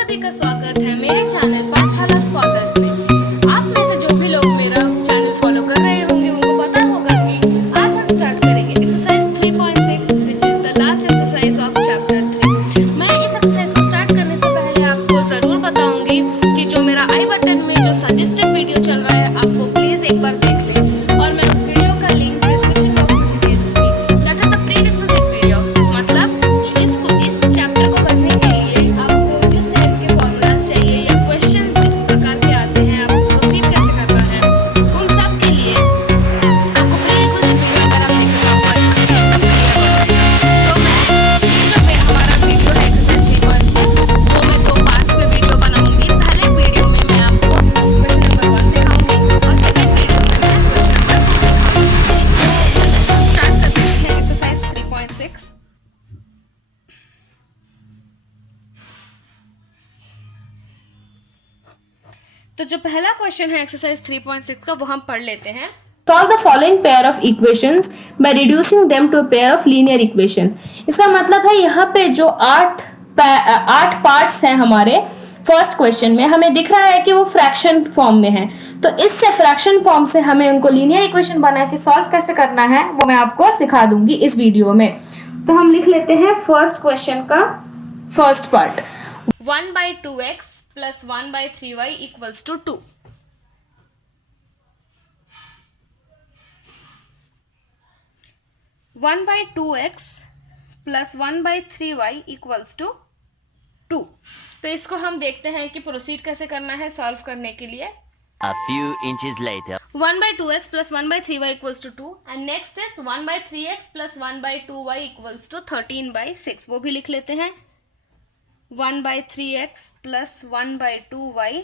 सभी का स्वागत है मेरे चैनल पाठशाला स्कॉलर्स में। आप में से जो भी लोग मेरा चैनल फॉलो कर रहे होंगे उनको पता होगा कि आज हम स्टार्ट करेंगे exercise 3.6 which is the last exercise of chapter 3। मैं इस एक्सरसाइज को स्टार्ट करने से पहले आपको जरूर बताऊंगी कि जो मेरा आई बटन में जो सजेस्टेड वीडियो चल रहा है आप वो प्लीज एक बार देख लें और मैं उस वीडियो का लिंक डिस्क्रिप्शन बॉक्स में दे दूंगी। That is the prerequisite video, मतलब इस चैप्टर को करने के लिए आपको जिस टाइप के फॉर्मूलाज चाहिए या क्वेश्चंस जिस प्रकार के आते हैं, आपको प्रोसीड कैसे करना है, उन सब के लिए आपको प्रीरिक्विजिट वीडियो अगर आप देखना चाहते हैं तो मैं हमारा वीडियो है एक्सरसाइज 3.6, वो मैं 2 पार्ट्स में वीडियो बनाऊंगी। पहले वीडियो में मैं आपको क्वेश्चन नंबर 1 सिखाऊंगी और सेकंड वीडियो में मैं क्वेश्चन नंबर 2 सिखाऊंगी। स्टार्ट करते हैं एक्सरसाइज 3.6। तो जो पहला क्वेश्चन है एक्सरसाइज 3.6 का वो हम पढ़ लेते हैं। Solve the following pair of equations by reducing them to a pair of linear equations। इसका मतलब है यहाँ पे जो 8 पार्ट्स हैं हमारे फर्स्ट क्वेश्चन में, हमें दिख रहा है कि वो फ्रैक्शन फॉर्म में है। तो इससे फ्रैक्शन फॉर्म से हमें उनको लीनियर इक्वेशन बना के सॉल्व कैसे करना है वो मैं आपको सिखा दूंगी इस वीडियो में। तो हम लिख लेते हैं फर्स्ट क्वेश्चन का first part. 1/2x plus 1/3y equals to 2। 1/2x plus 1/3y equals to 2। तो इसको हम देखते हैं कि प्रोसीड कैसे करना है सॉल्व करने के लिए। A few inches later. 1/2x plus 1/3y equals to 2 and next is 1/3x plus 1/2y equals to 13/6। वो भी लिख लेते हैं। 1/3x plus 1/2y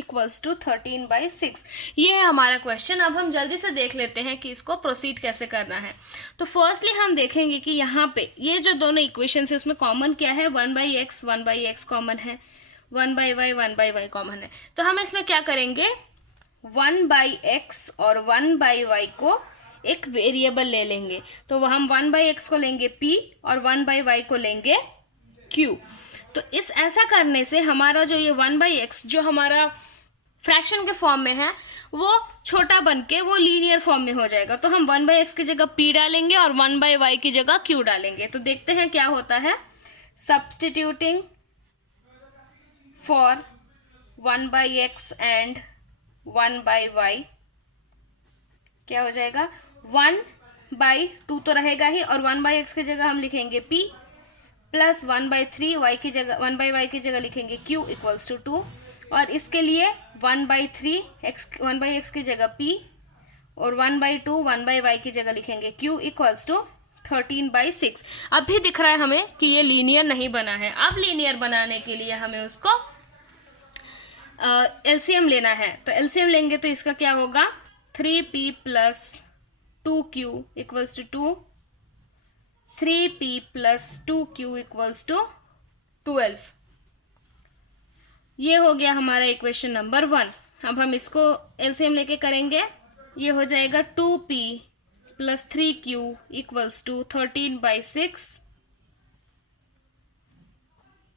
equals to 13/6। ये है हमारा क्वेश्चन। अब हम जल्दी से देख लेते हैं कि इसको प्रोसीड कैसे करना है। तो फर्स्टली हम देखेंगे कि यहाँ पे ये जो दोनों इक्वेशन है उसमें कॉमन क्या है। 1/x कॉमन है, 1/y कॉमन है। तो हम इसमें क्या करेंगे, 1/x और 1/y को एक वेरिएबल ले लेंगे। तो हम 1/x को लेंगे p और 1/y को लेंगे q। तो इस ऐसा करने से हमारा जो ये 1/x जो हमारा फ्रैक्शन के फॉर्म में है वो छोटा बन के वो लीनियर फॉर्म में हो जाएगा। तो हम 1/x की जगह p डालेंगे और 1/y की जगह q डालेंगे। तो देखते हैं क्या होता है। Substituting for 1/x and 1/y क्या हो जाएगा, 1/2 तो रहेगा ही और 1/x की जगह हम लिखेंगे p प्लस 1/3 की जगह 1/y की जगह लिखेंगे q इक्वल्स टू 2 और इसके लिए 1/x की जगह p और 1/2 1/y की जगह लिखेंगे q इक्वल्स टू 13/6। अब भी दिख रहा है हमें कि ये लीनियर नहीं बना है। अब लीनियर बनाने के लिए हमें उसको एलसीएम लेना है। तो एलसीएम लेंगे तो इसका क्या होगा, 3p plus 2q equals to 2, 3p plus 2q equals to 12। ये हो गया हमारा इक्वेशन नंबर 1। अब हम इसको एलसीएम लेके करेंगे। ये हो जाएगा 2p plus 3q equals to 13/6,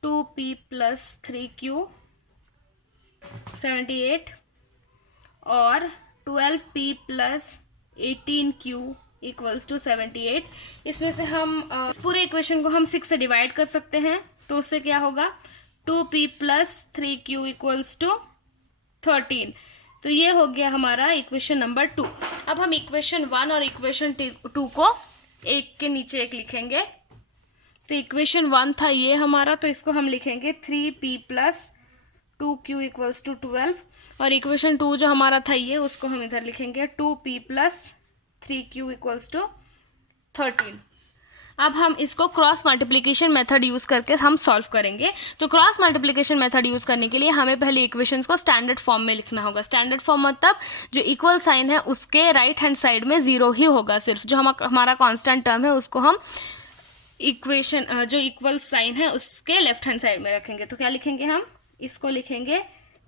2p plus 3q 78 और 12p plus 18q equals to 78। इसमें से हम इस पूरे इक्वेशन को हम 6 से डिवाइड कर सकते हैं। तो उससे क्या होगा, 2p plus 3q equals to 13। तो ये हो गया हमारा इक्वेशन नंबर 2। अब हम इक्वेशन 1 और इक्वेशन 2 को एक के नीचे एक लिखेंगे। तो इक्वेशन 1 था ये हमारा, तो इसको हम लिखेंगे 3p plus 2q equals to 12 और इक्वेशन 2 जो हमारा था ये उसको हम इधर लिखेंगे 2p plus 3q equals to 13। अब हम इसको क्रॉस मल्टीप्लिकेशन मेथड यूज़ करके हम सॉल्व करेंगे। तो क्रॉस मल्टीप्लिकेशन मेथड यूज़ करने के लिए हमें पहले इक्वेशंस को स्टैंडर्ड फॉर्म में लिखना होगा। स्टैंडर्ड फॉर्म मतलब जो इक्वल साइन है उसके राइट हैंड साइड में 0 ही होगा, सिर्फ जो हमारा कांस्टेंट टर्म है उसको हम इक्वेशन जो इक्वल साइन है उसके लेफ्ट हैंड साइड में रखेंगे। तो क्या लिखेंगे, हम इसको लिखेंगे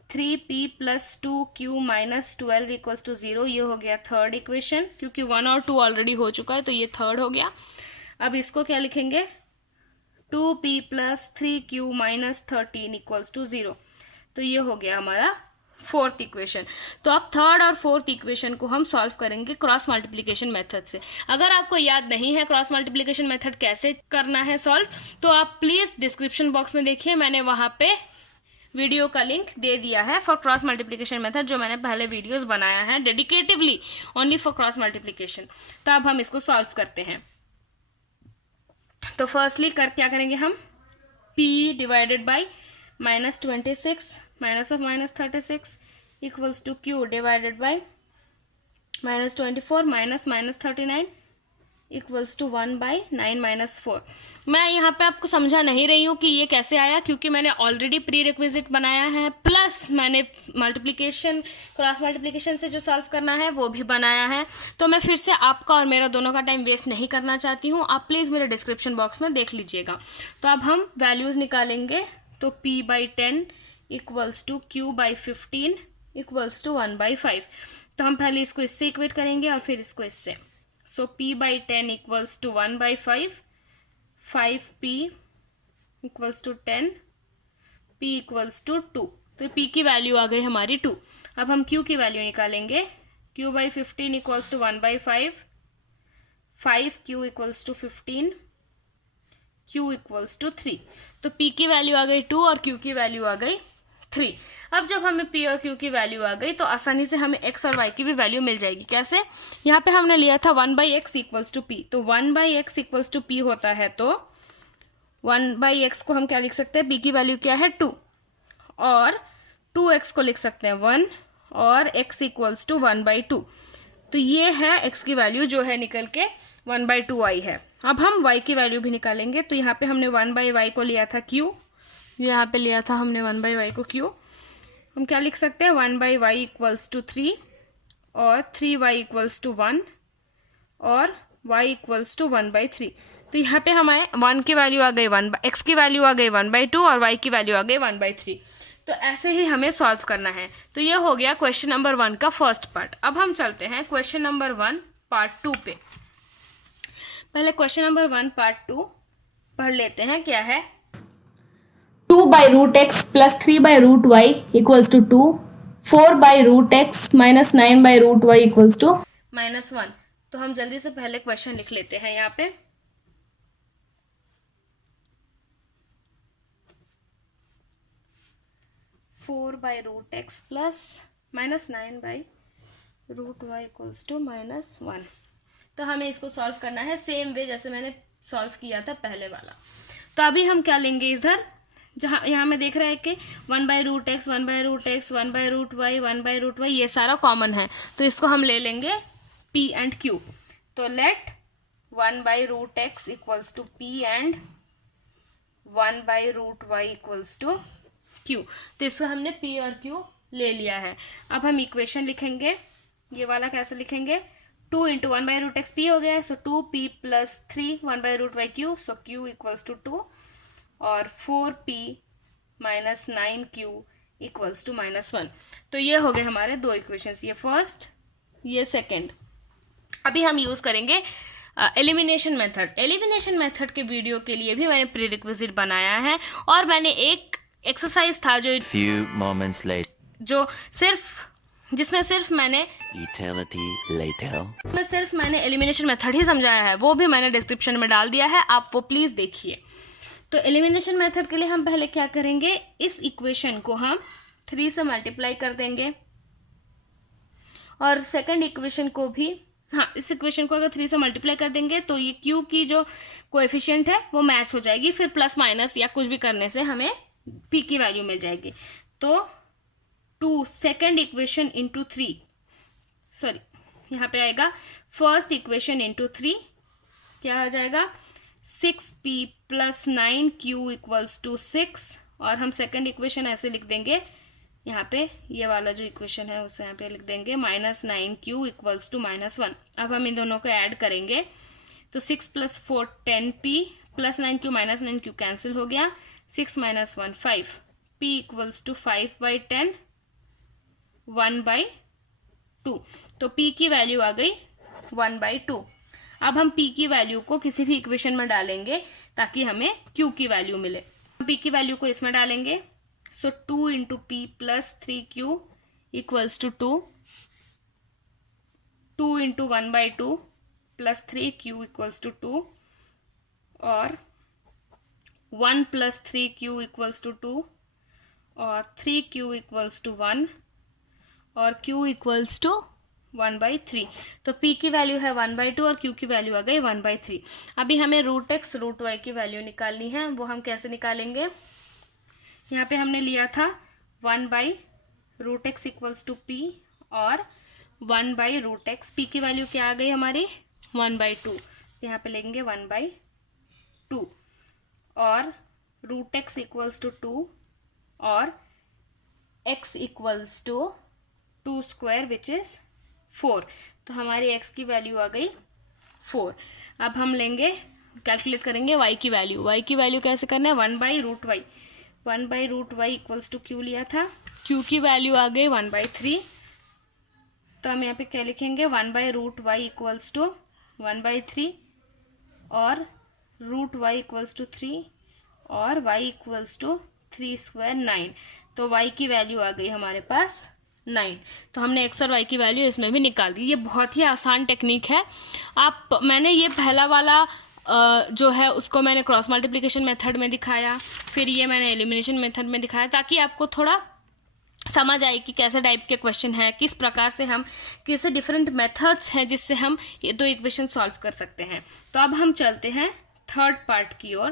3p plus 2q minus 12 equals to 0। ये हो गया थर्ड इक्वेशन, क्योंकि 1 और 2 ऑलरेडी हो चुका है तो ये थर्ड हो गया। अब इसको क्या लिखेंगे, 2p plus 3q minus 13 equals to 0। तो ये हो गया हमारा फोर्थ इक्वेशन। तो अब थर्ड और फोर्थ इक्वेशन को हम सॉल्व करेंगे क्रॉस मल्टीप्लिकेशन मेथड से। अगर आपको याद नहीं है क्रॉस मल्टीप्लिकेशन मेथड कैसे करना है सॉल्व, तो आप प्लीज़ डिस्क्रिप्शन बॉक्स में देखिए, मैंने वहाँ पे वीडियो का लिंक दे दिया है फॉर क्रॉस मल्टीप्लिकेशन मेथड, जो मैंने पहले वीडियोस बनाया है डेडिकेटिवली ओनली फॉर क्रॉस मल्टीप्लिकेशन। तो अब हम इसको सॉल्व करते हैं। तो फर्स्टली क्या करेंगे हम, p divided by -26 minus of -36 equals to q divided by -24 minus -39 equals to 1/9 minus 4। मैं यहाँ पे आपको समझा नहीं रही हूँ कि ये कैसे आया, क्योंकि मैंने ऑलरेडी प्री रिक्विजिट बनाया है, प्लस मैंने मल्टीप्लिकेशन क्रॉस मल्टीप्लिकेशन से जो सॉल्व करना है वो भी बनाया है। तो मैं फिर से आपका और मेरा दोनों का टाइम वेस्ट नहीं करना चाहती हूँ, आप प्लीज़ मेरे डिस्क्रिप्शन बॉक्स में देख लीजिएगा। तो अब हम वैल्यूज़ निकालेंगे। तो p/10 equals to q/15 equals to 1/5। तो हम पहले इसको इससे इक्वेट करेंगे और फिर इसको इससे। So p/10 equals to 1/5, 5p equals to 10, p equals to 2। तो p की वैल्यू आ गई हमारी 2। अब हम q की वैल्यू निकालेंगे। q/15 equals to 1/5, 5q equals to 15, q equals to 3। तो p की वैल्यू आ गई 2 और q की वैल्यू आ गई 3। अब जब हमें p और q की वैल्यू आ गई तो आसानी से हमें x और y की भी वैल्यू मिल जाएगी। कैसे? यहाँ पे हमने लिया था 1/x इक्वल्स टू p, तो 1/x इक्वल्स टू p होता है, तो 1/x को हम क्या लिख सकते हैं, p की वैल्यू क्या है 2, और 2x को लिख सकते हैं 1, और x इक्वल्स टू 1/2। तो ये है x की वैल्यू जो है निकल के 1/2 आई है। अब हम y की वैल्यू भी निकालेंगे। तो यहाँ पे हमने 1/y को लिया था q, यहाँ पे लिया था हमने 1/y को q। हम क्या लिख सकते हैं, 1/y इक्वल्स टू 3, और 3y इक्वल्स टू 1, और y इक्वल्स टू 1/3। तो यहाँ पे हमारे 1 की वैल्यू आ गई 1, x की वैल्यू आ गई 1/2 और y की वैल्यू आ गई 1/3। तो ऐसे ही हमें सॉल्व करना है। तो ये हो गया क्वेश्चन नंबर 1 का फर्स्ट पार्ट। अब हम चलते हैं क्वेश्चन नंबर 1 पार्ट 2 पे। पहले क्वेश्चन नंबर 1 पार्ट 2 पढ़ लेते हैं, क्या है। 2/√x plus 3/√y equals to 2, 4/√x minus 9/√y equals to -1। तो हम जल्दी से पहले क्वेश्चन लिख लेते हैं यहाँ पे। (4/√x plus -9/√y equals to -1। तो हमें इसको सॉल्व करना है सेम वे जैसे मैंने सॉल्व किया था पहले वाला। तो अभी हम क्या लेंगे इधर, जहाँ यहाँ में देख रहे हैं कि 1/√x 1/√x 1/√y 1/√y ये सारा कॉमन है, तो इसको हम ले लेंगे p एंड q। तो let 1/√x equals to p and 1/√y equals to q। तो इसको हमने p और q ले लिया है। अब हम इक्वेशन लिखेंगे। ये वाला कैसे लिखेंगे, 2 × 1/√x p हो गया, so 2p plus 3 1/√y q, so q equals to 2, और 4p minus 9q equals to -1। तो ये हो गए हमारे दो इक्वेशंस, ये फर्स्ट ये सेकंड। अभी हम यूज़ करेंगे एलिमिनेशन मेथड। एलिमिनेशन मेथड के वीडियो के लिए भी मैंने प्री रिक्विजिट बनाया है, और मैंने एक एक्सरसाइज था Few moments later. जिसमें सिर्फ मैंने Eternity later. एलिमिनेशन मेथड ही समझाया है, वो भी मैंने डिस्क्रिप्शन में डाल दिया है, आप वो प्लीज़ देखिए। तो एलिमिनेशन मेथड के लिए हम पहले क्या करेंगे, इस इक्वेशन को हम 3 से मल्टीप्लाई कर देंगे, और सेकंड इक्वेशन को भी, हाँ, इस इक्वेशन को अगर 3 से मल्टीप्लाई कर देंगे तो ये q की जो कोएफिशिएंट है वो मैच हो जाएगी, फिर प्लस माइनस या कुछ भी करने से हमें p की वैल्यू मिल जाएगी। तो 2 सेकेंड इक्वेशन इंटू 3, सॉरी यहाँ पे आएगा फर्स्ट इक्वेशन इंटू 3, क्या आ जाएगा 6p plus 9q equals to 6, और हम सेकेंड इक्वेशन ऐसे लिख देंगे, यहाँ पे ये वाला जो इक्वेशन है उसे यहाँ पे लिख देंगे -9q इक्वल्स टू -1। अब हम इन दोनों को ऐड करेंगे, तो 6 + 4 10p plus 9q minus 9q cancel हो गया, 6 - 1 5, p इक्वल्स टू 5/10 1/2। तो p की वैल्यू आ गई 1/2। अब हम p की वैल्यू को किसी भी इक्वेशन में डालेंगे ताकि हमें q की वैल्यू मिले। p की वैल्यू को इसमें डालेंगे, so 2 into P plus 3q equals to 2 into 1/2 plus 3q equals to 2 और 1 प्लस 3q इक्वल्स टू 2 और 3q इक्वल्स टू 1 और q इक्वल्स टू 1/3। तो p की वैल्यू है 1/2 और q की वैल्यू आ गई 1/3। अभी हमें √x √y की वैल्यू निकालनी है। वो हम कैसे निकालेंगे, यहाँ पे हमने लिया था 1/√x इक्वल्स टू p और 1/√x। p की वैल्यू क्या आ गई हमारी 1/2, यहाँ पे लेंगे 1/2 और √x इक्वल्स टू 2 और x equals to 2 square which is 4। तो हमारी x की वैल्यू आ गई 4। अब हम लेंगे कैलकुलेट करेंगे y की वैल्यू। y की वैल्यू कैसे करना है, 1/√y 1/√y equals to q लिया था, q की वैल्यू आ गई 1/3। तो हम यहाँ पे क्या लिखेंगे, 1/√y इक्वल्स टू 1/3 और √y इक्वल्स टू 3 और y इक्वल्स टू 3 स्क्वायर 9। तो y की वैल्यू आ गई हमारे पास 9। तो हमने x और y की वैल्यू इसमें भी निकाल दी। ये बहुत ही आसान टेक्निक है। मैंने ये पहला वाला जो है उसको मैंने क्रॉस मल्टीप्लिकेशन मेथड में दिखाया, फिर ये मैंने एलिमिनेशन मेथड में दिखाया, ताकि आपको थोड़ा समझ आए कि कैसे टाइप के क्वेश्चन है, किस प्रकार से हम कैसे डिफरेंट मेथड्स हैं जिससे हम ये दो इक्वेशन सॉल्व कर सकते हैं। तो अब हम चलते हैं थर्ड पार्ट की ओर।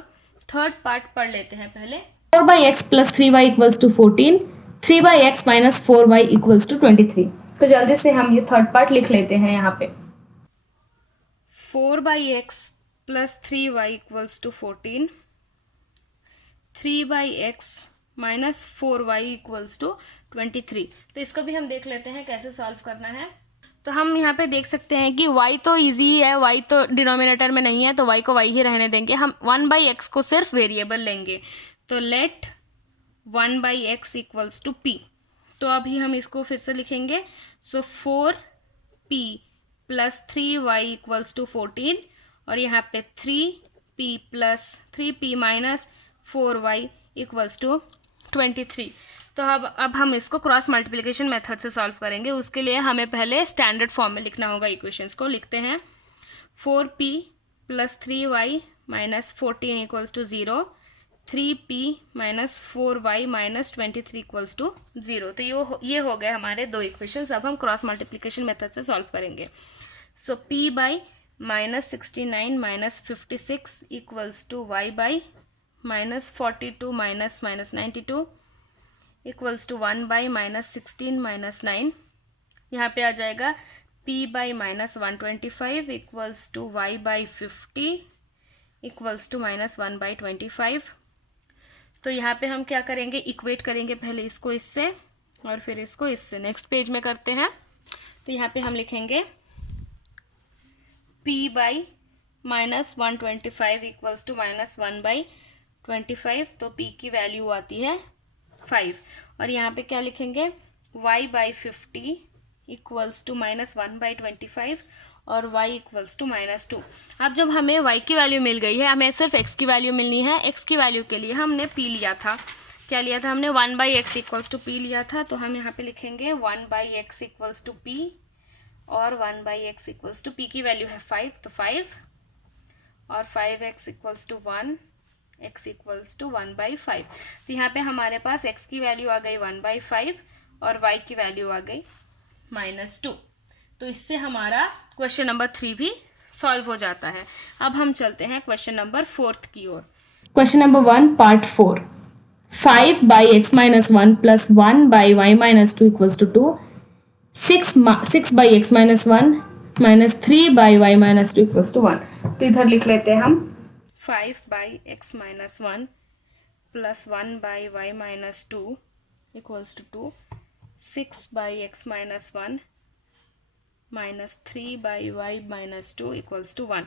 थर्ड पार्ट पढ़ लेते हैं पहले। 4/x plus 3y equals to 14, 3/x minus 4y equals to 23। तो जल्दी से हम ये थर्ड पार्ट लिख लेते हैं यहाँ पे। 4/x plus 3y equals to 14, 3/x minus 4y equals to 23। तो इसको भी हम देख लेते हैं कैसे सॉल्व करना है। तो हम यहाँ पे देख सकते हैं कि y तो इजी है, y तो डिनोमिनेटर में नहीं है, तो y को y ही रहने देंगे। हम 1/x को सिर्फ वेरिएबल लेंगे, तो let 1/x equals to p। तो अभी हम इसको फिर से लिखेंगे, सो 4p plus 3y equals to 14 और यहाँ पे 3p minus 4y equals to 23। तो अब हम इसको क्रॉस मल्टीप्लिकेशन मेथड से सॉल्व करेंगे। उसके लिए हमें पहले स्टैंडर्ड फॉर्म में लिखना होगा इक्वेशंस को। लिखते हैं 4p plus 3y minus 14 equals to 0, 3p minus 4y minus 23 equals to 0। तो ये हो गए हमारे दो इक्वेशंस। अब हम क्रॉस मल्टीप्लिकेशन मेथड से सॉल्व करेंगे। So p by minus 69 minus 56 equals to y by minus 42 minus 92 equals to 1 by minus 16 minus 9। यहाँ पे आ जाएगा p by minus 125 equals to y by 50 equals to minus 1 by 25। तो यहाँ पे हम क्या करेंगे, इक्वेट करेंगे पहले इसको इससे और फिर इसको इससे। नेक्स्ट पेज में करते हैं। तो यहाँ पे हम लिखेंगे p by minus 125 equals to minus 1 by 25। तो p की वैल्यू आती है 5 और यहाँ पे क्या लिखेंगे, y by 50 equals to minus 1 by 25 और y इक्वल्स टू माइनस 2। अब जब हमें y की वैल्यू मिल गई है, हमें सिर्फ x की वैल्यू मिलनी है। x की वैल्यू के लिए हमने p लिया था, क्या लिया था हमने, 1/x इक्वल्स टू p लिया था। तो हम यहाँ पे लिखेंगे 1/x इक्वल्स टू p और 1/x इक्वल्स टू p की वैल्यू है 5, तो 5 और 5x equals to 1, x equals to 1/5। तो यहाँ पे हमारे पास x की वैल्यू आ गई 1/5 और y की वैल्यू आ गई -2। तो इससे हमारा क्वेश्चन नंबर 3 भी सॉल्व हो जाता है। अब हम चलते हैं क्वेश्चन नंबर 4 की ओर। Question number 1 part 4, 5/x minus 1 plus 1/y minus 2 equals to 2, 6/x minus 1 minus 3/y minus 2 equals to 1। तो इधर लिख लेते हैं हम 5/x minus 1 plus 1/y minus 2 equals to 2, 6/x minus 1 minus 3/y minus 2 equals to 1।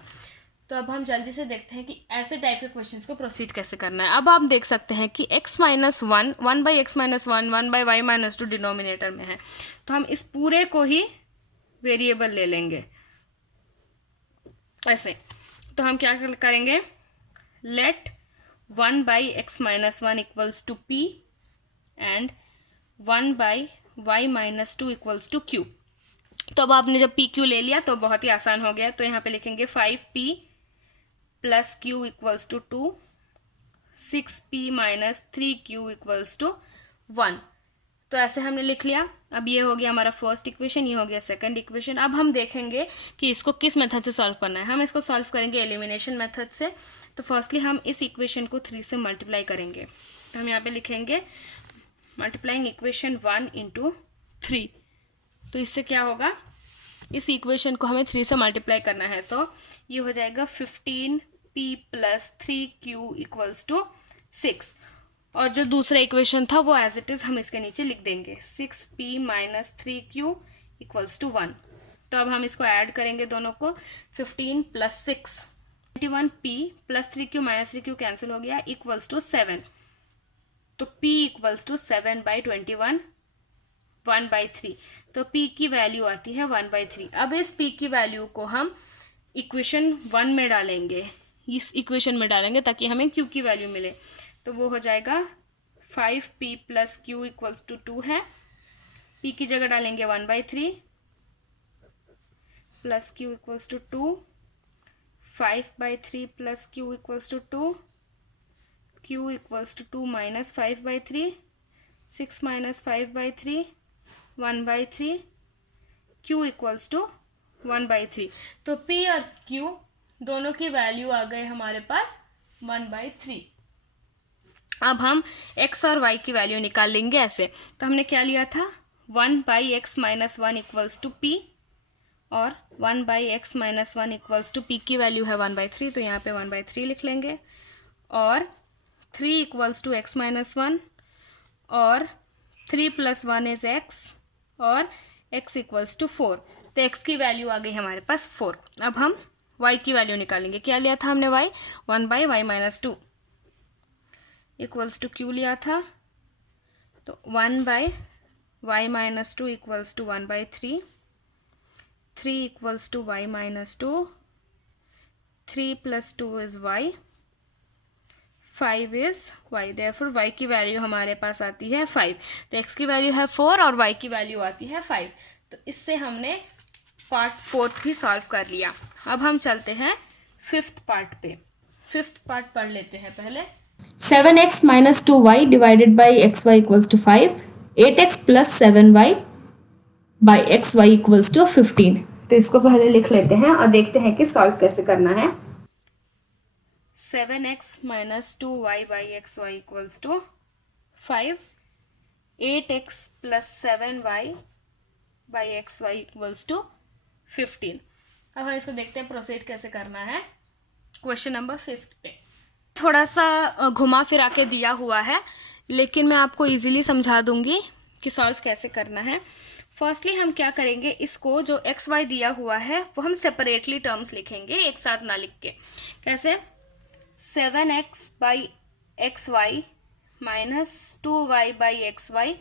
तो अब हम जल्दी से देखते हैं कि ऐसे टाइप के क्वेश्चंस को प्रोसीड कैसे करना है। अब आप देख सकते हैं कि x minus 1/x minus 1/y minus 2 denominator में है, तो हम इस पूरे को ही वेरिएबल ले लेंगे ऐसे। तो हम क्या करेंगे, let 1/x-1 equals to p and 1/y-2 equals to q। तो अब आपने जब पी क्यू ले लिया तो बहुत ही आसान हो गया। तो यहाँ पे लिखेंगे 5p plus Q equals to 2, 6p minus 3q equals to 1। तो ऐसे हमने लिख लिया। अब ये हो गया हमारा फर्स्ट इक्वेशन, ये हो गया सेकंड इक्वेशन। अब हम देखेंगे कि इसको किस मेथड से सॉल्व करना है। हम इसको सॉल्व करेंगे एलिमिनेशन मेथड से। तो फर्स्टली हम इस इक्वेशन को 3 से मल्टीप्लाई करेंगे। तो हम यहाँ पे लिखेंगे मल्टीप्लाइंग इक्वेशन 1 इंटू 3। तो इससे क्या होगा, इस इक्वेशन को हमें 3 से मल्टीप्लाई करना है। तो ये हो जाएगा 15p plus 3q equals to 6। और जो दूसरा इक्वेशन था वो एज इट इज़ हम इसके नीचे लिख देंगे 6p minus 3q equals to 1। तो अब हम इसको ऐड करेंगे दोनों को, 15 plus 6 21p plus 3q minus 3q cancel हो गया इक्वल्स टू 7। तो p इक्वल्स टू 7/21 1/3। तो p की वैल्यू आती है 1/3। अब इस p की वैल्यू को हम इक्वेशन 1 में डालेंगे, इस इक्वेशन में डालेंगे ताकि हमें q की वैल्यू मिले। तो वो हो जाएगा 5p plus q equals to 2 है। p की जगह डालेंगे 1/3 plus q equals to 2, 5/3 plus q equals to 2, q equals to 2 minus 5/3, 6 minus 5/3 1/3, q equals to 1/3। तो p और q दोनों की वैल्यू आ गए हमारे पास 1/3। अब हम x और y की वैल्यू निकाल लेंगे ऐसे। तो हमने क्या लिया था, 1/x-1 इक्वल्स टू p और 1/x-1 इक्वल्स टू p की वैल्यू है 1/3। तो यहाँ पे 1/3 लिख लेंगे और 3 इक्वल्स टू x-1 और 3 + 1 इज x और x इक्वल्स टू 4। तो x की वैल्यू आ गई हमारे पास 4। अब हम y की वैल्यू निकालेंगे। क्या लिया था हमने y, 1/y-2 equals to q लिया था। तो 1/y-2 equals to 1/3, 3 equals to y-2, 3 + 2 is y, 5 is y। Therefore y की वैल्यू हमारे पास आती है 5। तो x की वैल्यू है 4 और y की वैल्यू आती है 5। तो इससे हमने पार्ट 4 भी सॉल्व कर लिया। अब हम चलते हैं 5th पार्ट पे। 5th पार्ट पढ़ लेते हैं पहले। 7x minus 2y divided by xy equals to 5, 8x plus 7y by xy equals to 15। तो इसको पहले लिख लेते हैं और देखते हैं कि सॉल्व कैसे करना है। 7x minus 2y by xy equals to 5, 8x plus 7y by xy equals to 15। अब हम इसको देखते हैं प्रोसीड कैसे करना है क्वेश्चन नंबर 5 पे। थोड़ा सा घुमा फिरा के दिया हुआ है, लेकिन मैं आपको इजीली समझा दूंगी कि सॉल्व कैसे करना है। फर्स्टली हम क्या करेंगे, इसको जो एक्स वाई दिया हुआ है वो हम सेपरेटली टर्म्स लिखेंगे, एक साथ ना लिख के। कैसे, 7x by X Y minus 2y by X Y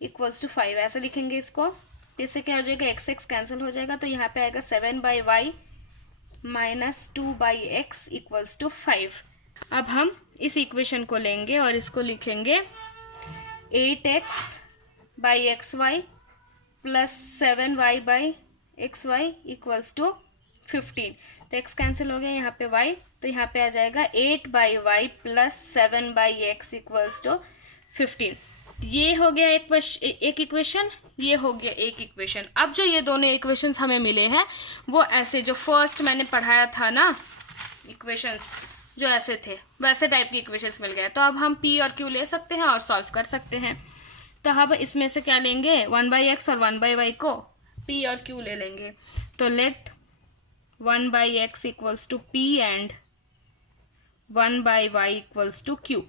equals to 5 ऐसे लिखेंगे इसको। इससे क्या हो जाएगा, एक्स एक्स कैंसिल हो जाएगा, तो यहाँ पे आएगा 7/y minus 2/x equals to 5। अब हम इस इक्वेशन को लेंगे और इसको लिखेंगे 8x by X Y plus 7y by X Y equals to 15। तो x कैंसिल हो गया, यहाँ पे y, तो यहाँ पे आ जाएगा 8/y plus 7/x equals to 15। ये हो गया एक इक्वेशन, ये हो गया एक इक्वेशन। अब जो ये दोनों इक्वेशंस हमें मिले हैं वो ऐसे, जो फर्स्ट मैंने पढ़ाया था ना इक्वेशंस जो ऐसे थे वैसे टाइप की इक्वेशंस मिल गए। तो अब हम p और q ले सकते हैं और सॉल्व कर सकते हैं। तो अब इसमें से क्या लेंगे, 1/x और 1/y को p और q ले लेंगे। तो let 1/x equals to p and 1/y equals to q।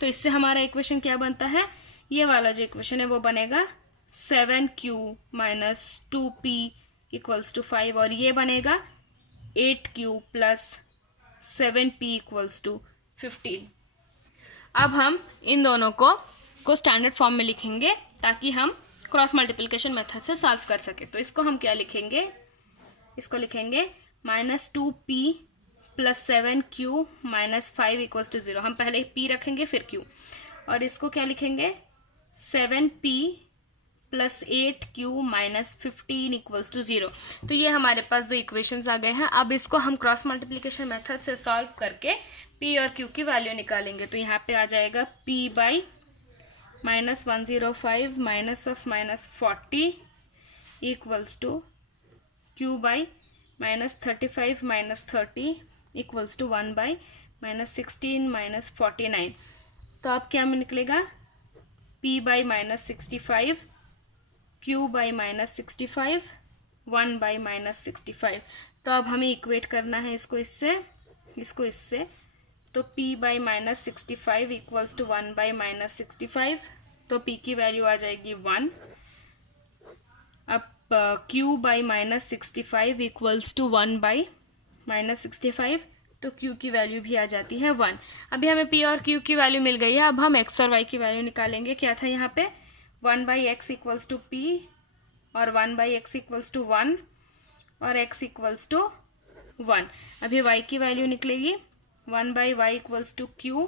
तो इससे हमारा इक्वेशन क्या बनता है, ये वाला जो इक्वेशन है वो बनेगा 7q minus 2p equals to 5 और ये बनेगा 8q plus 7p equals to 15। अब हम इन दोनों को स्टैंडर्ड फॉर्म में लिखेंगे ताकि हम क्रॉस मल्टीप्लिकेशन मेथड से सॉल्व कर सके। तो इसको हम क्या लिखेंगे, इसको लिखेंगे minus 2p plus 7Q minus 5 equals to 0। हम पहले P रखेंगे फिर Q, और इसको क्या लिखेंगे 7P plus 8Q minus 15 equals to 0। तो ये हमारे पास दो इक्वेशंस आ गए हैं। अब इसको हम क्रॉस मल्टीप्लिकेशन मेथड से सॉल्व करके P और Q की वैल्यू निकालेंगे। तो यहाँ पे आ जाएगा P by minus 105 minus of minus 40 equals to Q by minus 35 minus 30 equals to 1 by minus 16 minus 49। तो अब क्या में निकलेगा P by minus 65, Q by minus 65, 1 by minus 65। तो अब हमें इक्वेट करना है इसको इससे। तो P by minus 65 equals to 1 by minus 65। तो P की वैल्यू आ जाएगी 1। अब Q by minus 65 equals to 1 by minus 65। तो Q की वैल्यू भी आ जाती है 1। अभी हमें P और Q की वैल्यू मिल गई है। अब हम X और Y की वैल्यू निकालेंगे। क्या था यहाँ पे 1 by X equals to P और 1 बाई एक्स इक्वल्स टू 1 और x इक्वल्स टू 1। अभी y की वैल्यू निकलेगी 1 by Y equals to Q,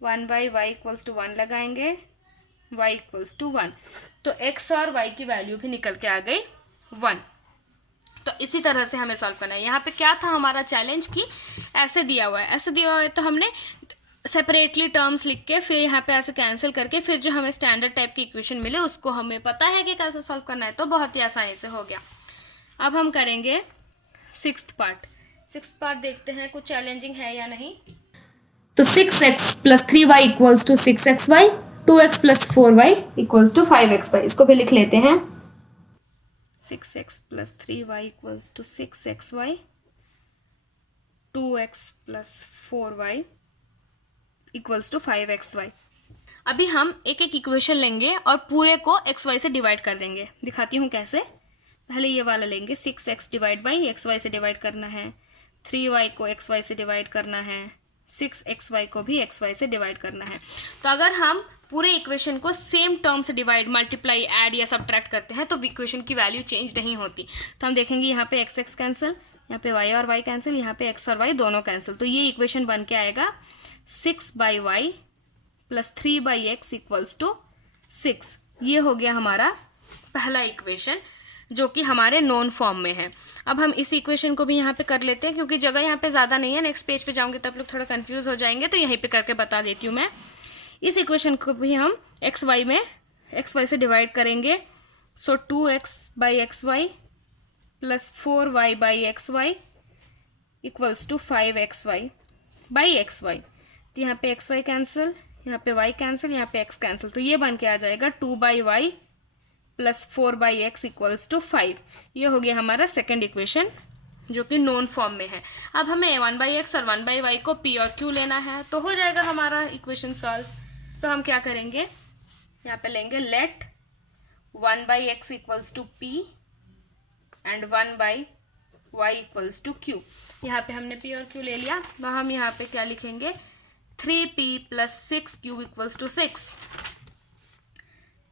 1 by Y equals to 1 लगाएंगे, y इक्वल्स टू 1। तो x और y की वैल्यू भी निकल के आ गई 1। तो इसी तरह से हमें सॉल्व करना है। यहाँ पे क्या था हमारा चैलेंज कि ऐसे दिया हुआ है तो हमने सेपरेटली टर्म्स लिख के फिर यहाँ पे ऐसे कैंसिल करके फिर जो हमें स्टैंडर्ड टाइप की इक्वेशन मिले उसको हमें पता है कि कैसे सॉल्व करना है, तो बहुत ही आसानी से हो गया। अब हम करेंगे सिक्स्थ पार्ट देखते हैं कुछ चैलेंजिंग है या नहीं। तो 6x plus 3y equals to 6xy, 2x plus 4y equals to 5xy। इसको भी लिख लेते हैं। 6x plus 3y equals to 6xy, 2x plus 4y equals to 5xy। अभी हम एक एक इक्वेशन लेंगे और पूरे को xy से डिवाइड कर देंगे। दिखाती हूँ कैसे। पहले ये वाला लेंगे 6x डिवाइड बाई xy से डिवाइड करना है, 3y को xy से डिवाइड करना है, 6xy को भी xy से डिवाइड करना है। तो अगर हम पूरे इक्वेशन को सेम टर्म से डिवाइड, मल्टीप्लाई, ऐड या सब्ट्रैक्ट करते हैं तो इक्वेशन की वैल्यू चेंज नहीं होती। तो हम देखेंगे यहाँ पे x कैंसिल, यहाँ पे y और y कैंसिल, यहाँ पे x और y दोनों कैंसिल। तो ये इक्वेशन बन के आएगा 6 by Y plus 3 by X equals to 6। ये हो गया हमारा पहला इक्वेशन जो कि हमारे नॉन फॉर्म में है। अब हम इस इक्वेशन को भी यहाँ पे कर लेते हैं क्योंकि जगह यहाँ पे ज़्यादा नहीं है। नेक्स्ट पेज पे जाऊँगी तो आप लोग थोड़ा कंफ्यूज हो जाएंगे, तो यहीं पे करके बता देती हूँ मैं। इस इक्वेशन को भी हम xy से डिवाइड करेंगे। So 2x by X Y plus 4y by X Y equals to 5xy by X Y. तो यहाँ पे xy कैंसिल, यहाँ पे y कैंसिल, यहाँ पे x कैंसिल। तो ये बन के आ जाएगा 2 by Y plus 4 by X equals to 5। ये हो गया हमारा सेकेंड इक्वेशन जो कि नॉन फॉर्म में है। अब हमें 1 बाई एक्स और 1 बाई वाई को p और q लेना है, तो हो जाएगा हमारा इक्वेशन सॉल्व। तो हम क्या करेंगे, यहाँ पे लेंगे let 1 by X equals to p and 1 by Y equals to q। यहाँ पे हमने p और q ले लिया, तो हम यहाँ पे क्या लिखेंगे 3p plus 6q equals to 6।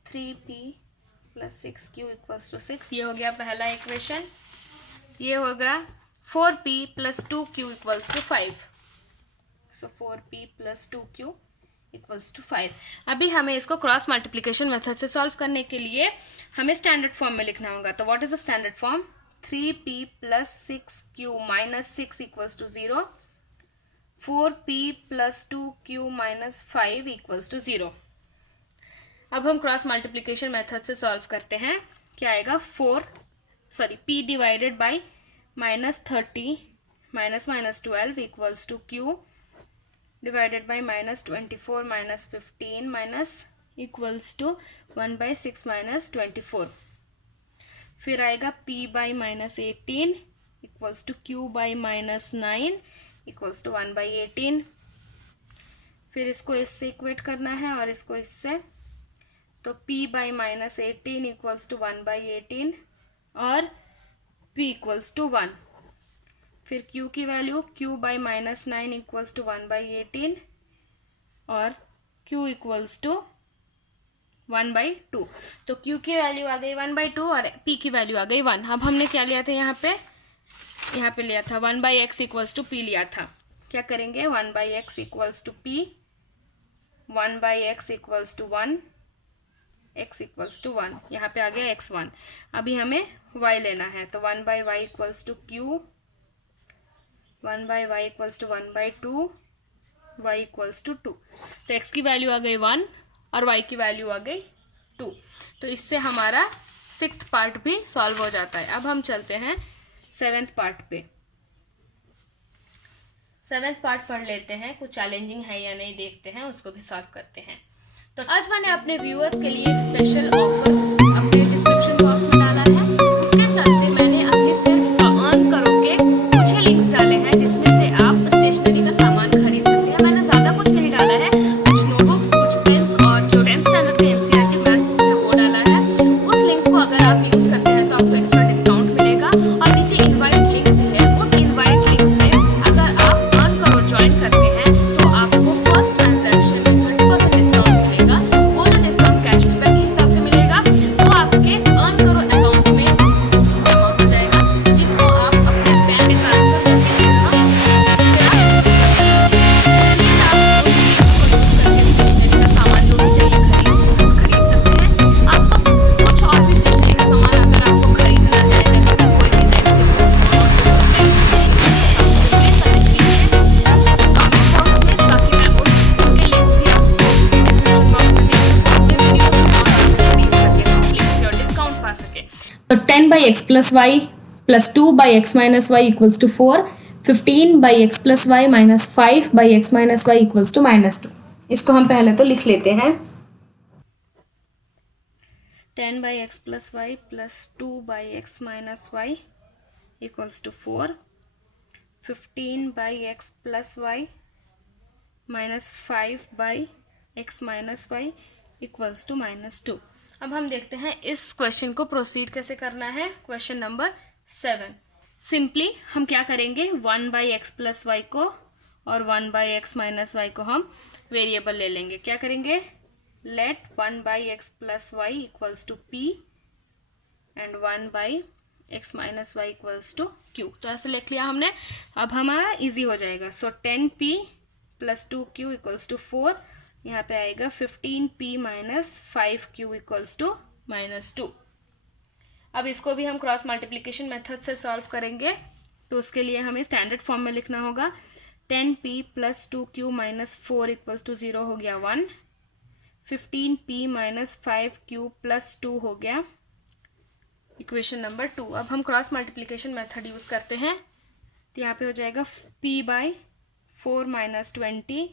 3p plus 6q equals to 6। ये हो गया पहला इक्वेशन। ये होगा 4p plus 2q equals to 5। So 4p plus 2q equals to 5। अभी हमें इसको क्रॉस मल्टीप्लिकेशन मेथड से सॉल्व करने के लिए हमें स्टैंडर्ड फॉर्म में लिखना होगा। तो what is the standard form, 3p plus 6q minus 6 equals to 0, 4p plus 2q minus 5 equals to 0। अब हम क्रॉस मल्टीप्लिकेशन मेथड से सॉल्व करते हैं। क्या आएगा p divided by minus 30 minus 12 equals to q divided by minus 24 minus 15 minus equals to 1 by 6 minus 24। फिर आएगा p by minus 18 equals to q by minus 9 equals to 1 by 18। फिर इसको इससे इक्वेट करना है और इसको इससे, तो p by minus 18 equals to 1 by 18 और p इक्वल्स टू 1। फिर q की value q by minus 9 equals to 1 by 18 और q इक्वल्स टू 1 बाई 2। तो q की वैल्यू आ गई 1 बाई 2 और p की वैल्यू आ गई 1। अब हमने क्या लिया था यहाँ पे यहाँ पे लिया था 1/x इक्वल्स टू पी लिया था। क्या करेंगे 1/x equals to P, 1/x equals to 1, x equals to 1, यहाँ पे आ गया x1। अभी हमें y लेना है तो 1/y equals to q, 1/y equals to 1/2, y equals to 2। तो x की वैल्यू आ गई 1 और y की वैल्यू आ गई 2। तो इससे हमारा 6th पार्ट भी सॉल्व हो जाता है। अब हम चलते हैं 7th पार्ट पे। 7th पार्ट पढ़ लेते हैं, कुछ चैलेंजिंग है या नहीं देखते हैं, उसको भी सॉल्व करते हैं। तो आज मैंने अपने व्यूअर्स के लिए एक स्पेशल ऑफर अपने डिस्क्रिप्शन बॉक्स में डाला है। उसके चलते मैंने अभी सिर्फ अर्न करो के कुछ ही लिंक्स डाले हैं जिसमें से आप स्टेशनरी का सामान खरीद सकते हैं। मैंने ज़्यादा कुछ नहीं डाला है, कुछ नोटबुक्स, कुछ पेन्स और जो 10th स्टैंडर्ड का एनसीईआरटी मैथ्स बुक है वो डाला है। उस लिंक्स को अगर आप यूज़ करते हैं तो आपको एक्स्ट्रा डिस्काउंट मिलेगा। और नीचे इन्वाइट लिंक भी है, उस इन्वाइट लिंक से अगर आप अर्न करो ज्वाइन करते हैं तो आपको फर्स्ट ट्रांजैक्शन में 30% डिस्काउंट मिलेगा। वो जो डिस्काउंट कैशबैक के हिसाब से मिलेगा वो आपके अर्न करो अकाउंट में जमा हो जाएगा, जिसको आप अपने बैंक में ट्रांसफर करके लेना। स्टेशनरी का सामान जो भी चाहिए खरीद सकते हैं। आपको कुछ और भी स्टेशनरी का सामान अगर आपको खरीदना है, जैसे कि कोई भी टेक्स्ट के पोस्ट बाकी मैं उनके लिंक्स भी आपको डिस्क्रिप्शन बॉक्स में दे दूंगा अपने वीडियोस में, और आप खरीद सके तो प्लीज और डिस्काउंट पा सके। तो 10/x plus y plus 2/x minus y equals to 4, 15/x plus y minus 5/x minus y equals to -2। इसको हम पहले तो लिख लेते हैं। 10/x plus y plus 2/x minus y equals to 4, 15/x plus y minus 5/x minus y equals to -2। अब हम देखते हैं इस क्वेश्चन को प्रोसीड कैसे करना है। Question number 7। सिंपली हम क्या करेंगे 1/x plus y को और 1/x minus y को हम वेरिएबल ले लेंगे। क्या करेंगे let 1/x plus y equals to p and 1/x minus y equals to q। तो ऐसे लिख लिया हमने। अब हमारा इजी हो जाएगा। सो 10p plus 2q equals to 4, यहाँ पे आएगा 15p minus 5q equals to -2। अब इसको भी हम क्रॉस मल्टीप्लिकेशन मेथड से सॉल्व करेंगे। तो उसके लिए हमें स्टैंडर्ड फॉर्म में लिखना होगा। 10p plus 2q minus 4 equals to 0 हो गया 1, 15p minus 5q plus 2 हो गया इक्वेशन नंबर 2। अब हम क्रॉस मल्टीप्लिकेशन मेथड यूज़ करते हैं। तो यहाँ पे हो जाएगा p/4 minus 20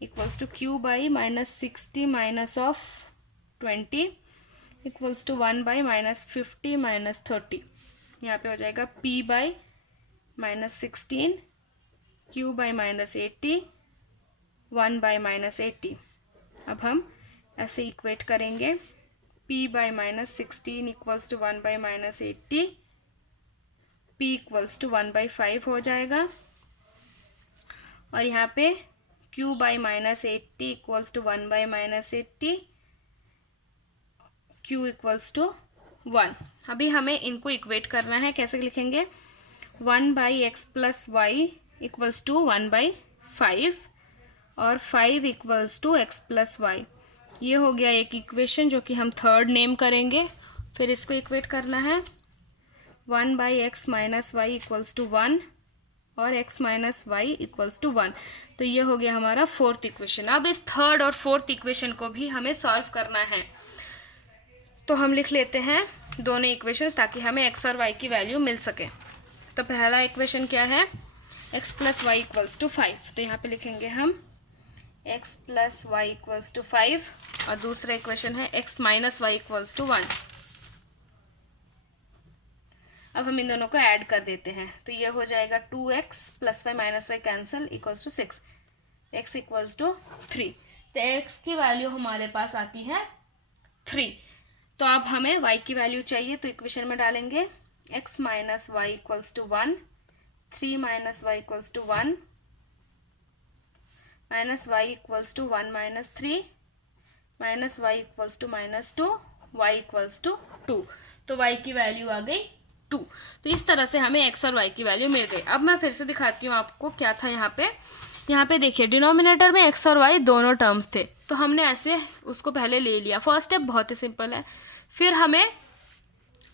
equals to q by minus 60 minus of 20 equals to 1 by minus 50 minus 30। यहाँ पे हो जाएगा p by minus 16, q by minus 80, 1 by minus 80। अब हम ऐसे इक्वेट करेंगे p by minus 16 equals to 1 by minus 80, p equals to 1 by 5 हो जाएगा। और यहाँ पे q by minus 80 equals to 1 by minus 80, q equals to 1। अभी हमें इनको इक्वेट करना है। कैसे लिखेंगे 1/x plus y equals to 1/5 और 5 equals to x plus y। ये हो गया एक इक्वेशन जो कि हम थर्ड नेम करेंगे। फिर इसको इक्वेट करना है 1/x minus y equals to 1 और x minus y equals to 1। तो ये हो गया हमारा फोर्थ इक्वेशन। अब इस थर्ड और फोर्थ इक्वेशन को भी हमें सॉल्व करना है। तो हम लिख लेते हैं दोनों इक्वेशंस ताकि हमें x और y की वैल्यू मिल सके। तो पहला इक्वेशन क्या है x plus y equals to 5। तो यहाँ पे लिखेंगे हम x plus y equals to 5 और दूसरा इक्वेशन है x minus y equals to 1। अब हम इन दोनों को ऐड कर देते हैं। तो ये हो जाएगा 2x plus y minus y cancel equals to 6, x equals to 3। तो x की वैल्यू हमारे पास आती है 3। तो अब हमें y की वैल्यू चाहिए तो इक्वेशन में डालेंगे x minus y equals to 1, 3 minus y equals to 1, minus y equals to 1 minus 3, minus y equals to -2, y equals to 2। तो y की वैल्यू आ गई 2। तो इस तरह से हमें x और y की वैल्यू मिल गई। अब मैं फिर से दिखाती हूँ आपको क्या था यहाँ पे देखिए डिनोमिनेटर में x और y दोनों टर्म्स थे, तो हमने ऐसे उसको पहले ले लिया। फर्स्ट स्टेप बहुत ही सिंपल है। फिर हमें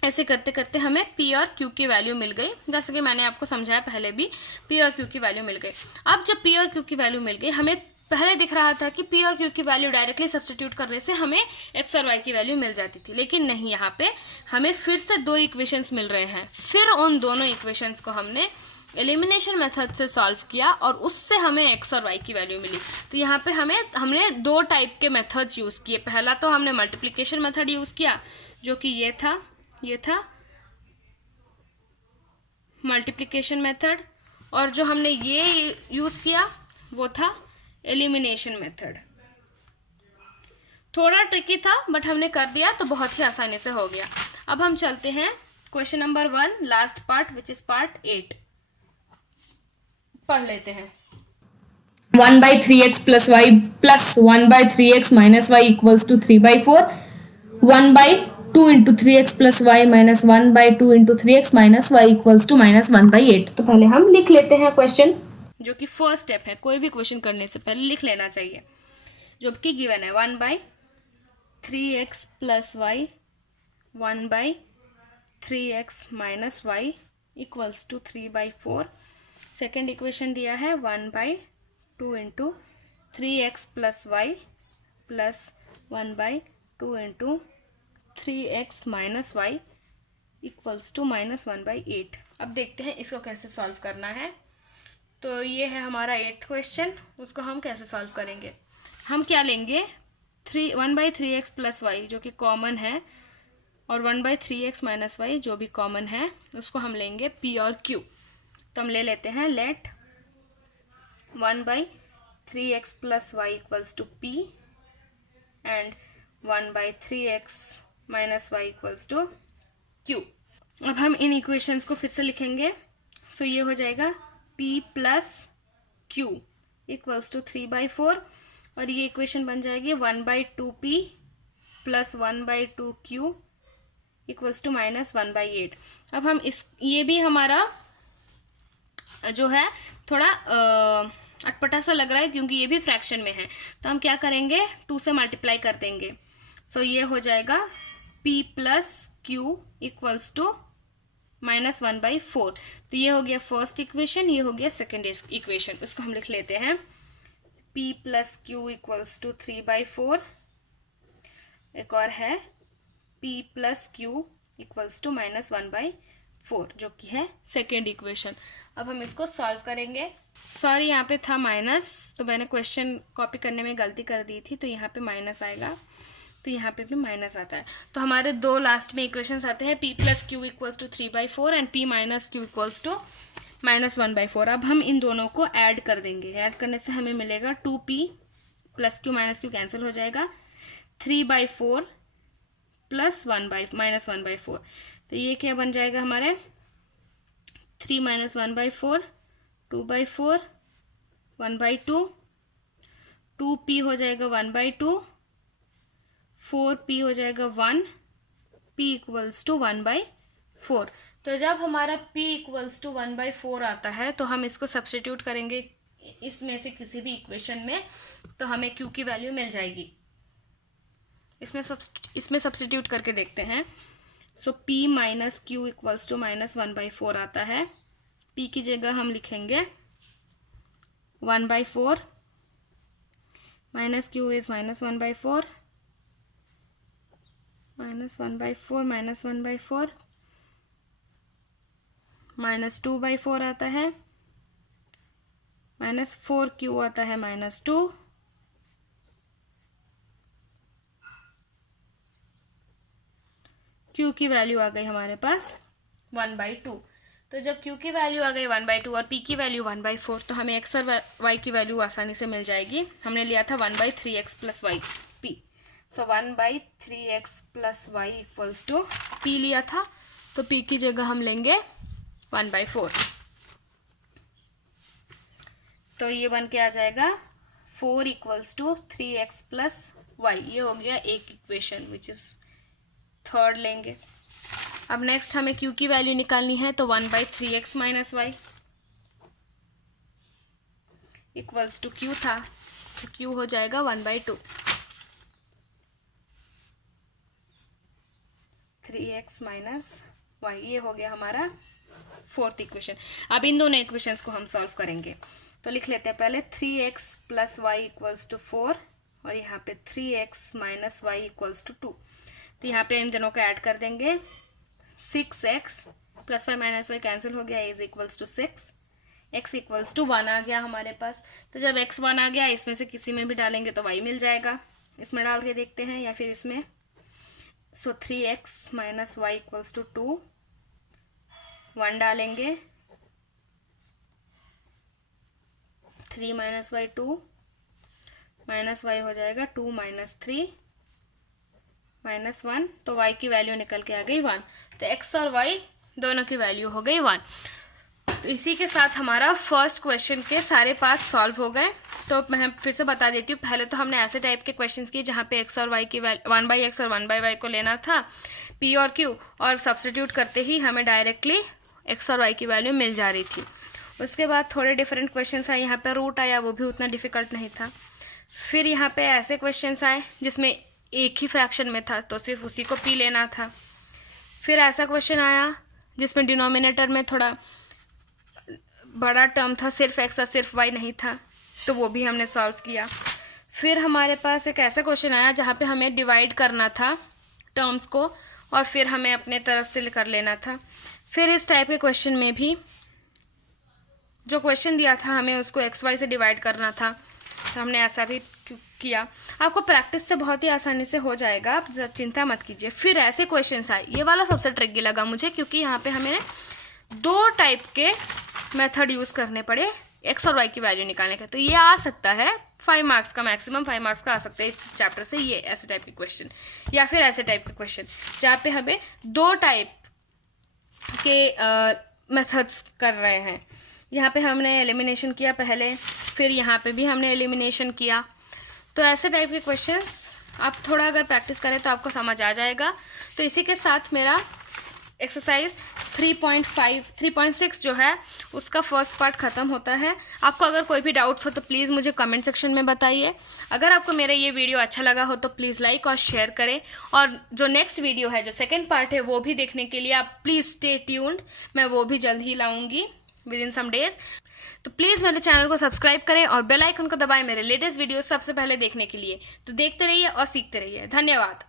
ऐसे करते करते हमें p और q की वैल्यू मिल गई, जैसे कि मैंने आपको समझाया पहले भी, p और q की वैल्यू मिल गई। अब जब p और q की वैल्यू मिल गई, हमें पहले दिख रहा था कि p और q की वैल्यू डायरेक्टली सब्स्टिट्यूट करने से हमें x और y की वैल्यू मिल जाती थी, लेकिन नहीं, यहाँ पे हमें फिर से दो इक्वेशंस मिल रहे हैं। फिर उन दोनों इक्वेशंस को हमने एलिमिनेशन मेथड से सॉल्व किया और उससे हमें x और y की वैल्यू मिली। तो यहाँ पे हमने दो टाइप के मेथड्स यूज़ किए। पहला तो हमने मल्टीप्लिकेशन मेथड यूज़ किया, जो कि ये था मल्टीप्लिकेशन मेथड, और जो हमने ये यूज़ किया वो था एलिमिनेशन मेथड। थोड़ा ट्रिकी था बट हमने कर दिया तो बहुत ही आसानी से हो गया। अब हम चलते हैं question number 1, last part, which is part 8। पढ़ लेते हैं। 1/3x plus y plus 1/3x minus y equals to 3/4. 1/2 into 3x plus y minus 1/2 into 3x minus y equals to -1/8। तो पहले हम लिख लेते हैं क्वेश्चन, जो कि फर्स्ट स्टेप है। कोई भी क्वेश्चन करने से पहले लिख लेना चाहिए। जो कि गिवन है 1/3x plus y 1/3x minus y equals to 3/4। Second equation दिया है 1/2 into 3x plus y plus 1/2 into 3x minus y equals to -1/8। अब देखते हैं इसको कैसे सॉल्व करना है। तो ये है हमारा 8th क्वेश्चन, उसको हम कैसे सॉल्व करेंगे। हम क्या लेंगे, 1/3x plus y जो कि कॉमन है, और 1/3x minus y जो भी कॉमन है, उसको हम लेंगे p और q। तो हम ले लेते हैं late 1/3x plus y equals to p and 1/3x minus y equals to q। अब हम इन इक्वेशंस को फिर से लिखेंगे। सो ये हो जाएगा p plus q equals to 3/4, और ये इक्वेशन बन जाएगी 1/2p plus 1/2q equals to -1/8। अब हम ये भी हमारा जो है थोड़ा अटपटा सा लग रहा है क्योंकि ये भी फ्रैक्शन में है, तो हम क्या करेंगे, 2 से मल्टीप्लाई कर देंगे। सो ये हो जाएगा p plus q equals to -1/4। तो ये हो गया फर्स्ट इक्वेशन, ये हो गया सेकेंड इक्वेशन। उसको हम लिख लेते हैं p plus q equals to 3/4। एक और है p plus q equals to -1/4, जो कि है सेकेंड इक्वेशन। अब हम इसको सॉल्व करेंगे। सॉरी, यहाँ पे था माइनस, तो मैंने क्वेश्चन कॉपी करने में गलती कर दी थी, तो यहाँ पे माइनस आएगा, तो यहाँ पे भी माइनस आता है। तो हमारे दो लास्ट में इक्वेशंस आते हैं, p plus q equals to 3/4 and p minus q equals to -1/4। अब हम इन दोनों को ऐड कर देंगे। ऐड करने से हमें मिलेगा 2p plus q minus q cancel हो जाएगा, 3/4 प्लस -1/4। तो ये क्या बन जाएगा हमारे 3 - 1/4, 2/4, 1/2, 2p हो जाएगा 1/2, 4p हो जाएगा 1, p इक्वल्स टू 1/4। तो जब हमारा p इक्वल्स टू 1/4 आता है तो हम इसको सब्स्टिट्यूट करेंगे इसमें से किसी भी इक्वेशन में, तो हमें q की वैल्यू मिल जाएगी। इसमें सब्स्टिट्यूट करके देखते हैं। सो p - q इक्वल्स टू -1/4 आता है। p की जगह हम लिखेंगे 1/4, -q इज -1/4, -1/4, -1/4, -2/4 आता है, -4q आता है -2, q की वैल्यू आ गई हमारे पास 1/2। तो जब q की वैल्यू आ गई 1/2 और p की वैल्यू 1/4, तो हमें x और y की वैल्यू आसानी से मिल जाएगी। हमने लिया था 1/3x plus y p। So 1/3x plus y equals to p लिया था, तो p की जगह हम लेंगे 1/4। तो ये बन के आ जाएगा 4 equals to 3x plus y। ये हो गया एक इक्वेशन, विच इज थर्ड लेंगे। अब नेक्स्ट हमें q की वैल्यू निकालनी है, तो 1/3x minus Y equals to q था, तो q हो जाएगा 1/2 3x माइनस वाई। ये हो गया हमारा फोर्थ इक्वेशन। अब इन दोनों इक्वेशंस को हम सॉल्व करेंगे, तो लिख लेते हैं पहले 3x plus Y equals to 4 और यहाँ पे 3x minus Y equals to 2। तो यहाँ पे इन दोनों को ऐड कर देंगे, 6x plus Y minus Y cancel हो गया, is equals to 6, x equals to 1 आ गया हमारे पास। तो जब x 1 आ गया, इसमें से किसी में भी डालेंगे तो y मिल जाएगा, इसमें डाल के देखते हैं या फिर इसमें। So 3x minus Y equals to 2, 1 डालेंगे, 3 माइनस वाई 2 माइनस वाई हो जाएगा 2 माइनस 3 माइनस 1, तो y की वैल्यू निकल के आ गई 1। तो x और y दोनों की वैल्यू हो गई 1। तो इसी के साथ हमारा फर्स्ट क्वेश्चन के सारे पार्ट सॉल्व हो गए। तो मैं फिर से बता देती हूँ, पहले तो हमने ऐसे टाइप के क्वेश्चंस किए जहाँ पे x और y की 1/x और 1/y को लेना था, p और q, और सब्स्टिट्यूट करते ही हमें डायरेक्टली x और y की वैल्यू मिल जा रही थी। उसके बाद थोड़े डिफरेंट क्वेश्चंस आए, यहाँ पे रूट आया, वो भी उतना डिफिकल्ट नहीं था। फिर यहाँ पे ऐसे क्वेश्चंस आए जिसमें एक ही फ्रैक्शन में था, तो सिर्फ उसी को p लेना था। फिर ऐसा क्वेश्चन आया जिसमें डिनोमिनेटर में थोड़ा बड़ा टर्म था, सिर्फ x और सिर्फ y नहीं था, तो वो भी हमने सॉल्व किया। फिर हमारे पास एक ऐसा क्वेश्चन आया जहाँ पे हमें डिवाइड करना था टर्म्स को और फिर हमें अपने तरफ से कर लेना था। फिर इस टाइप के क्वेश्चन में भी जो क्वेश्चन दिया था हमें उसको एक्स वाई से डिवाइड करना था, तो हमने ऐसा भी किया। आपको प्रैक्टिस से बहुत ही आसानी से हो जाएगा, आप चिंता मत कीजिए। फिर ऐसे क्वेश्चंस आए, ये वाला सबसे ट्रिकी लगा मुझे, क्योंकि यहाँ पे हमें 2 टाइप के मेथड यूज़ करने पड़े एक्स और वाई की वैल्यू निकालने का। तो ये आ सकता है 5 मार्क्स का, मैक्सिमम 5 मार्क्स का आ सकता है इस चैप्टर से, ये ऐसे टाइप के क्वेश्चन या फिर ऐसे टाइप के क्वेश्चन जहाँ पे हमें 2 टाइप के मेथड्स कर रहे हैं। यहाँ पे हमने एलिमिनेशन किया पहले, फिर यहाँ पे भी हमने एलिमिनेशन किया। तो ऐसे टाइप के क्वेश्चंस आप थोड़ा अगर प्रैक्टिस करें तो आपको समझ आ जाएगा। तो इसी के साथ मेरा एक्सरसाइज 3.6 जो है उसका फर्स्ट पार्ट ख़त्म होता है। आपको अगर कोई भी डाउट्स हो तो प्लीज़ मुझे कमेंट सेक्शन में बताइए। अगर आपको मेरा ये वीडियो अच्छा लगा हो तो प्लीज़ लाइक और शेयर करें, और जो नेक्स्ट वीडियो है, जो सेकंड पार्ट है, वो भी देखने के लिए आप प्लीज़ स्टे ट्यून्ड। मैं वो भी जल्द ही लाऊंगी विद इन सम डेज। तो प्लीज़ मेरे चैनल को सब्सक्राइब करें और बेल आइकन को दबाएं मेरे लेटेस्ट वीडियो सबसे पहले देखने के लिए। तो देखते रहिए और सीखते रहिए। धन्यवाद।